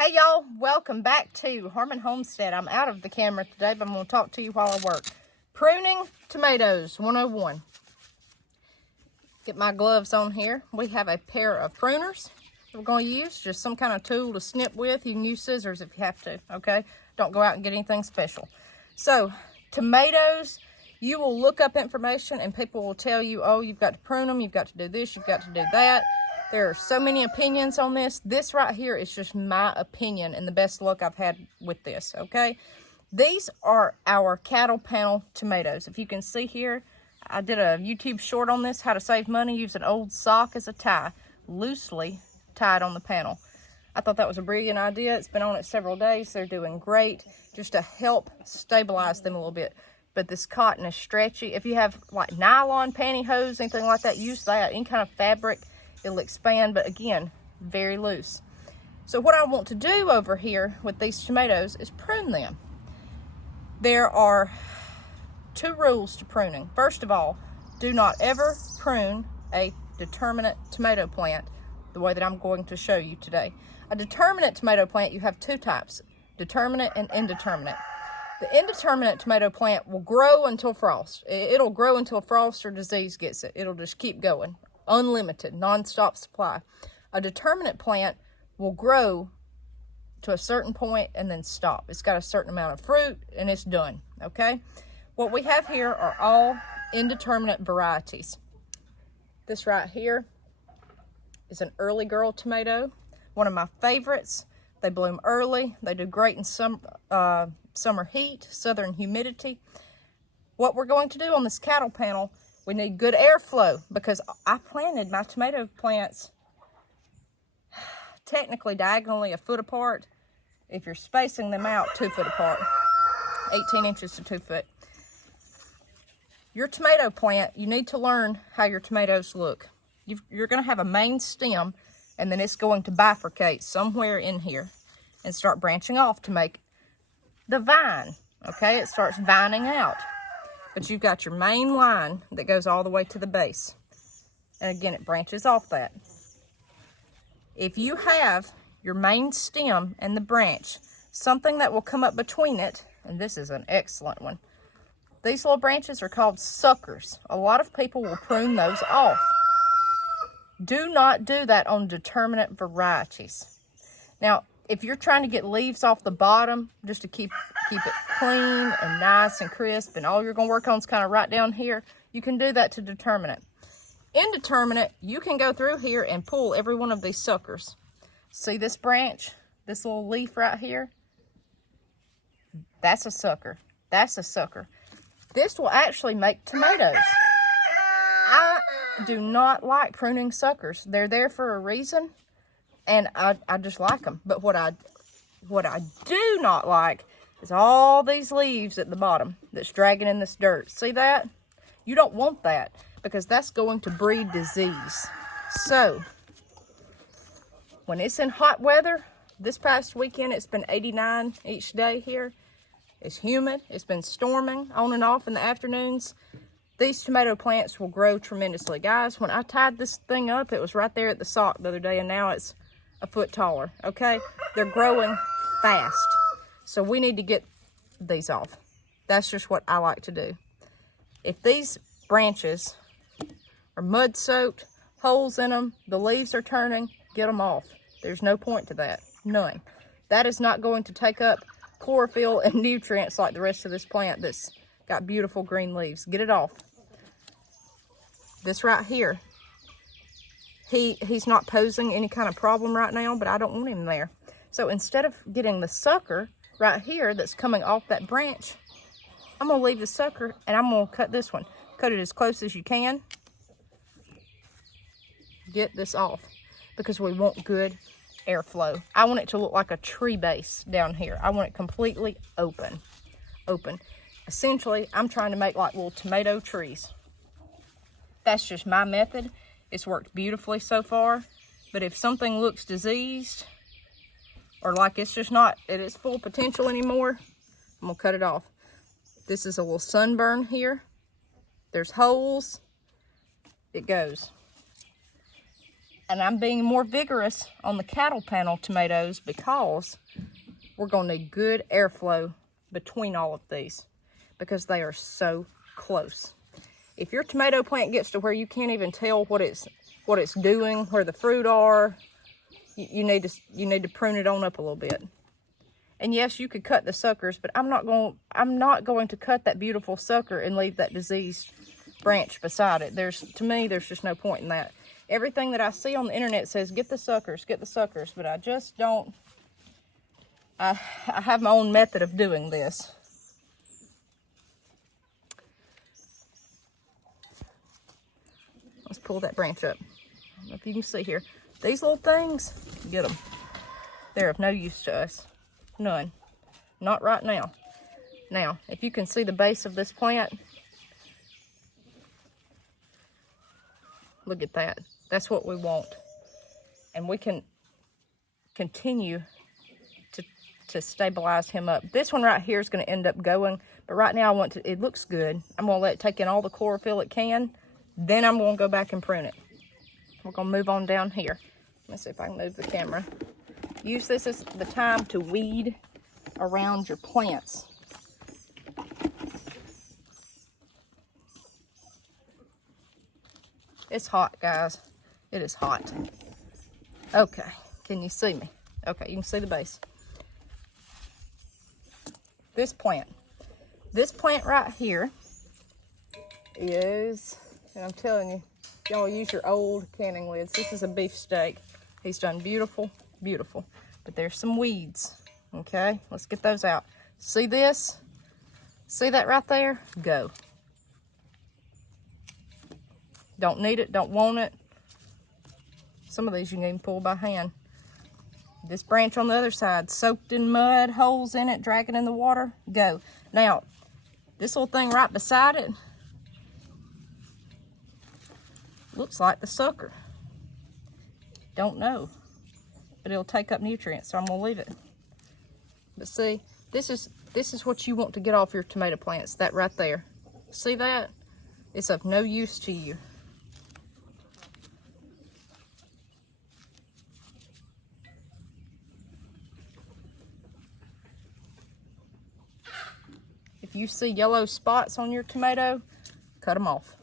Hey y'all, welcome back to Harmon Homestead. I'm out of the camera today, but I'm going to talk to you while I work. Pruning tomatoes 101. Get my gloves on here. We have a pair of pruners that we're going to use. Just some kind of tool to snip with. You can use scissors if you have to, okay? Don't go out and get anything special. So, tomatoes, you will look up information and people will tell you, oh, you've got to prune them, you've got to do this, you've got to do that. There are so many opinions on this. This right here is just my opinion and the best luck I've had with this, okay? These are our cattle panel tomatoes. If you can see here, I did a YouTube short on this, how to save money. Use an old sock as a tie, loosely tied on the panel. I thought that was a brilliant idea. It's been on it several days. They're doing great just to help stabilize them a little bit. But this cotton is stretchy. If you have like nylon pantyhose, anything like that, use that. Any kind of fabric. It'll expand, but again, very loose. So what I want to do over here with these tomatoes is prune them. There are two rules to pruning. First of all, do not ever prune a determinate tomato plant the way that I'm going to show you today. A determinate tomato plant, you have two types, determinate and indeterminate. The indeterminate tomato plant will grow until frost. It'll grow until frost or disease gets it. It'll just keep going. Unlimited, non-stop supply. A determinate plant will grow to a certain point and then stop. It's got a certain amount of fruit and it's done, okay? What we have here are all indeterminate varieties. This right here is an early girl tomato, one of my favorites. They bloom early. They do great in summer heat, southern humidity. What we're going to do on this cattle panel, we need good airflow because I planted my tomato plants technically diagonally 1 foot apart. If you're spacing them out 2 foot apart, 18 inches to 2 foot. Your tomato plant, you need to learn how your tomatoes look. You're going to have a main stem and then it's going to bifurcate somewhere in here and start branching off to make the vine. Okay, it starts vining out. But you've got your main line that goes all the way to the base. And again, it branches off that. If you have your main stem and the branch, something that will come up between it, and this is an excellent one. These little branches are called suckers. A lot of people will prune those off. Do not do that on determinate varieties. Now, if you're trying to get leaves off the bottom, just to keep it clean and nice and crisp, and all you're going to work on is kind of right down here, you can do that to determinate. Indeterminate, you can go through here and pull every one of these suckers. See this branch, this little leaf right here? That's a sucker. That's a sucker. This will actually make tomatoes. I do not like pruning suckers. They're there for a reason. And I just like them. But what I do not like is all these leaves at the bottom that's dragging in this dirt. See that? You don't want that because that's going to breed disease. So, when it's in hot weather, this past weekend it's been 89 each day here. It's humid. It's been storming on and off in the afternoons. These tomato plants will grow tremendously. Guys, when I tied this thing up, it was right there at the sock the other day, and now it's 1 foot taller, okay? They're growing fast. So we need to get these off. That's just what I like to do. If these branches are mud soaked, holes in them, the leaves are turning, get them off. There's no point to that, none. That is not going to take up chlorophyll and nutrients like the rest of this plant that's got beautiful green leaves. Get it off. This right here, he's not posing any kind of problem right now, but I don't want him there. So instead of getting the sucker right here that's coming off that branch, I'm going to leave the sucker and I'm going to cut this one. Cut it as close as you can. Get this off because we want good airflow. I want it to look like a tree base down here. I want it completely open. Essentially, I'm trying to make like little tomato trees. That's just my method. It's worked beautifully so far, but if something looks diseased or like it's just not at its full potential anymore, I'm gonna cut it off. This is a little sunburn here. There's holes. It goes. And I'm being more vigorous on the cattle panel tomatoes because we're going to need good airflow between all of these because they are so close. If your tomato plant gets to where you can't even tell what it's doing, where the fruit are, you need to prune it on up a little bit. And yes, you could cut the suckers, but I'm not going to cut that beautiful sucker and leave that diseased branch beside it. To me, there's just no point in that. Everything that I see on the internet says, get the suckers, but I just don't. I have my own method of doing this. Let's pull that branch up. I don't know if you can see here. These little things, get them. They're of no use to us. None. Not right now. Now, if you can see the base of this plant, look at that. That's what we want. And we can continue to stabilize him up. This one right here is going to end up going, but right now it looks good. I'm going to let it take in all the chlorophyll it can. Then I'm going to go back and prune it. We're going to move on down here. Let's see if I can move the camera. Use this as the time to weed around your plants. It's hot, guys. It is hot. Okay, can you see me? Okay, you can see the base. This plant right here is, and I'm telling you, y'all use your old canning lids. This is a beefsteak. He's done beautiful, beautiful. But there's some weeds, okay? Let's get those out. See this? See that right there? Go. Don't need it, don't want it. Some of these you can even pull by hand. This branch on the other side, soaked in mud, holes in it, dragging in the water, go. Now, this little thing right beside it looks like the sucker. Don't know, but it'll take up nutrients, so I'm gonna leave it. But see, this is what you want to get off your tomato plants, that right there. See that? It's of no use to you. If you see yellow spots on your tomato, cut them off.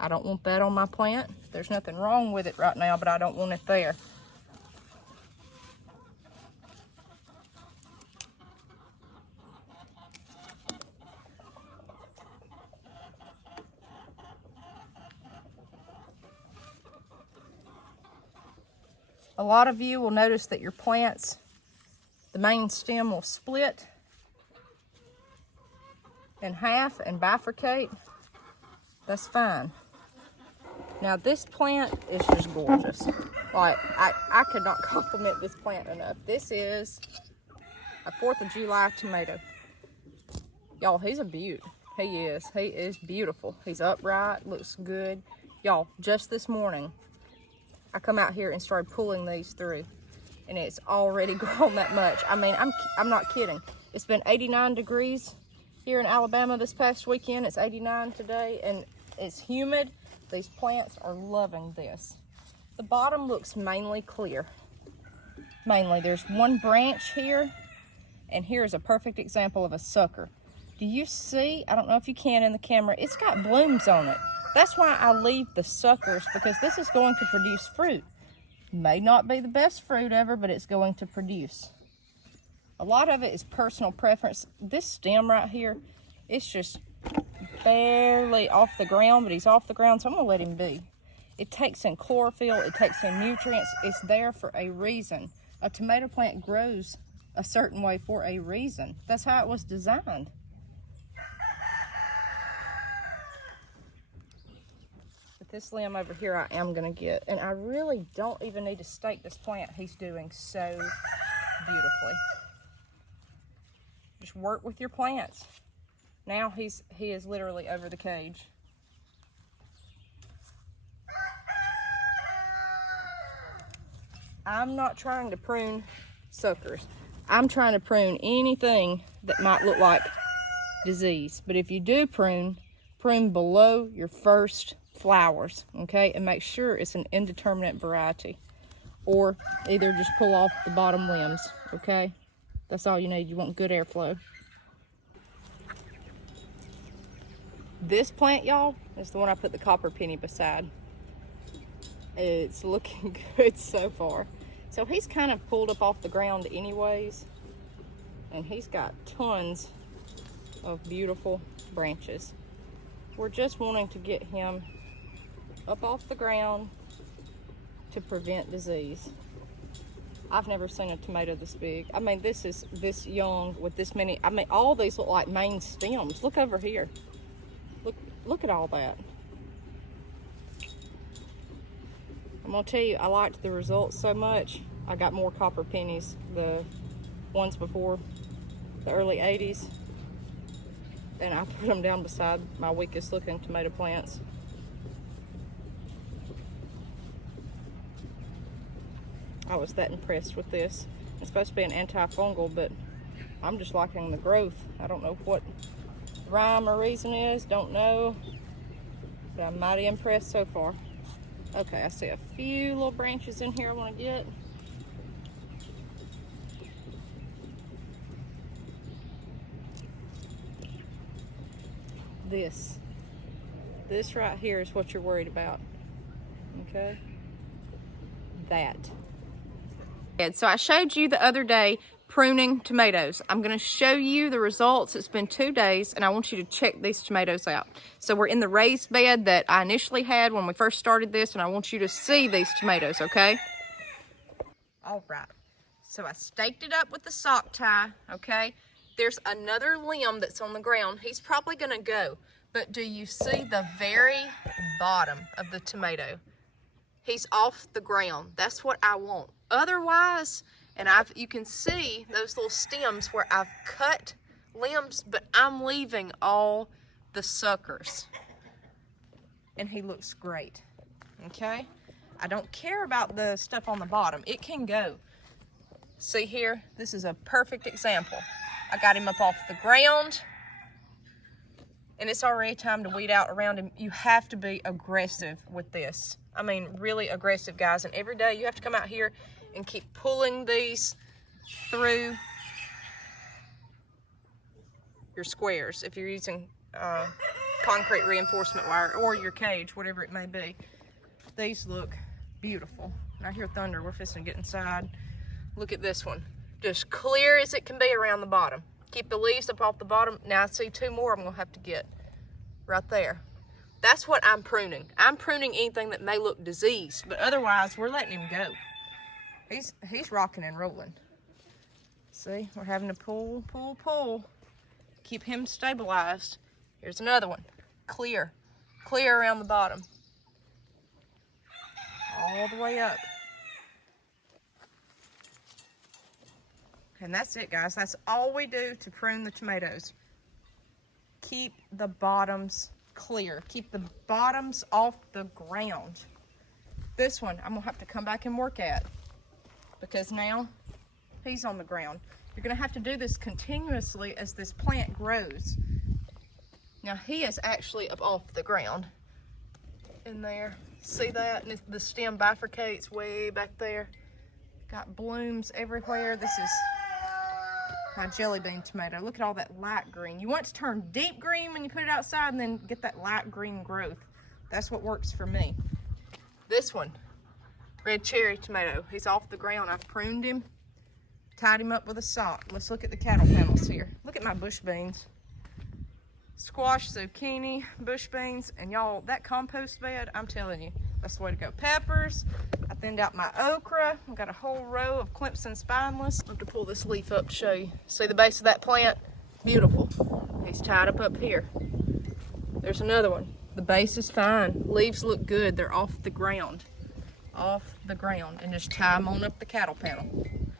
I don't want that on my plant. There's nothing wrong with it right now, but I don't want it there. A lot of you will notice that your plants, the main stem will split in half and bifurcate. That's fine. Now this plant is just gorgeous. Like, I could not compliment this plant enough. This is a 4th of July tomato. Y'all, he's a beaut. He is beautiful. He's upright, looks good. Y'all, just this morning, I come out here and started pulling these through, and it's already grown that much. I mean, I'm not kidding. It's been 89 degrees here in Alabama this past weekend. It's 89 today, and it's humid. These plants are loving this. The bottom looks mainly clear. Mainly, there's one branch here, and here's a perfect example of a sucker. Do you see? I don't know if you can in the camera. It's got blooms on it. That's why I leave the suckers, because this is going to produce fruit. May not be the best fruit ever, but it's going to produce. A lot of it is personal preference. This stem right here, it's just barely off the ground, but he's off the ground, so I'm gonna let him be. It takes in chlorophyll, it takes in nutrients. It's there for a reason. A tomato plant grows a certain way for a reason. That's how it was designed. But this limb over here I am gonna get, and I really don't even need to stake this plant. He's doing so beautifully. Just work with your plants. Now he is literally over the cage. I'm not trying to prune suckers. I'm trying to prune anything that might look like disease. But if you do prune below your first flowers, okay? And make sure it's an indeterminate variety. Or either just pull off the bottom limbs, okay? That's all you need. You want good airflow. This plant, y'all, is the one I put the copper penny beside. It's looking good so far. So he's kind of pulled up off the ground anyways. And he's got tons of beautiful branches. We're just wanting to get him up off the ground to prevent disease. I've never seen a tomato this big. I mean, this is this young with this many. I mean, all these look like main stems. Look over here. Look at all that. I'm gonna tell you, I liked the results so much. I got more copper pennies, the ones before the early 80s. And I put them down beside my weakest looking tomato plants. I was that impressed with this. It's supposed to be an antifungal, but I'm just liking the growth. I don't know what rhyme or reason is, don't know, but I'm mighty impressed so far. Okay, I see a few little branches in here I want to get. This right here is what you're worried about, okay? That. And so I showed you the other day pruning tomatoes. I'm going to show you the results. It's been 2 days and I want you to check these tomatoes out. So we're in the raised bed that I initially had when we first started this, and I want you to see these tomatoes, okay? All right. So I staked it up with the sock tie, okay? There's another limb that's on the ground. He's probably going to go. But do you see the very bottom of the tomato? He's off the ground. That's what I want. Otherwise, and you can see those little stems where I've cut limbs, but I'm leaving all the suckers. And he looks great, okay? I don't care about the stuff on the bottom. It can go. See here, this is a perfect example. I got him up off the ground, and it's already time to weed out around him. You have to be aggressive with this. I mean, really aggressive, guys. And every day you have to come out here and keep pulling these through your squares if you're using concrete reinforcement wire or your cage, whatever it may be. These look beautiful. And I hear thunder. We're fixing to get inside. Look at this one. Just clear as it can be around the bottom. Keep the leaves up off the bottom. Now I see 2 more I'm going to have to get right there. That's what I'm pruning. I'm pruning anything that may look diseased, but otherwise we're letting him go. He's rocking and rolling. See, we're having to pull, pull, pull. Keep him stabilized. Here's another one. Clear. Clear around the bottom. All the way up. And that's it, guys. That's all we do to prune the tomatoes. Keep the bottoms clear. Keep the bottoms off the ground. This one, I'm gonna have to come back and work at, because now he's on the ground. You're gonna have to do this continuously as this plant grows. Now he is actually up off the ground in there. See that? And the stem bifurcates way back there. Got blooms everywhere. This is my jelly bean tomato. Look at all that light green. You want it to turn deep green when you put it outside and then get that light green growth. That's what works for me. This one, red cherry tomato. He's off the ground. I've pruned him, tied him up with a sock. Let's look at the cattle panels here. Look at my bush beans. Squash, zucchini, bush beans, and y'all, that compost bed, I'm telling you, that's the way to go. Peppers. I thinned out my okra. I've got a whole row of Clemson spineless. I have to pull this leaf up to show you. See the base of that plant? Beautiful. He's tied up here. There's another one. The base is fine. Leaves look good. They're off the ground. Off the ground. And just tie them on up the cattle panel.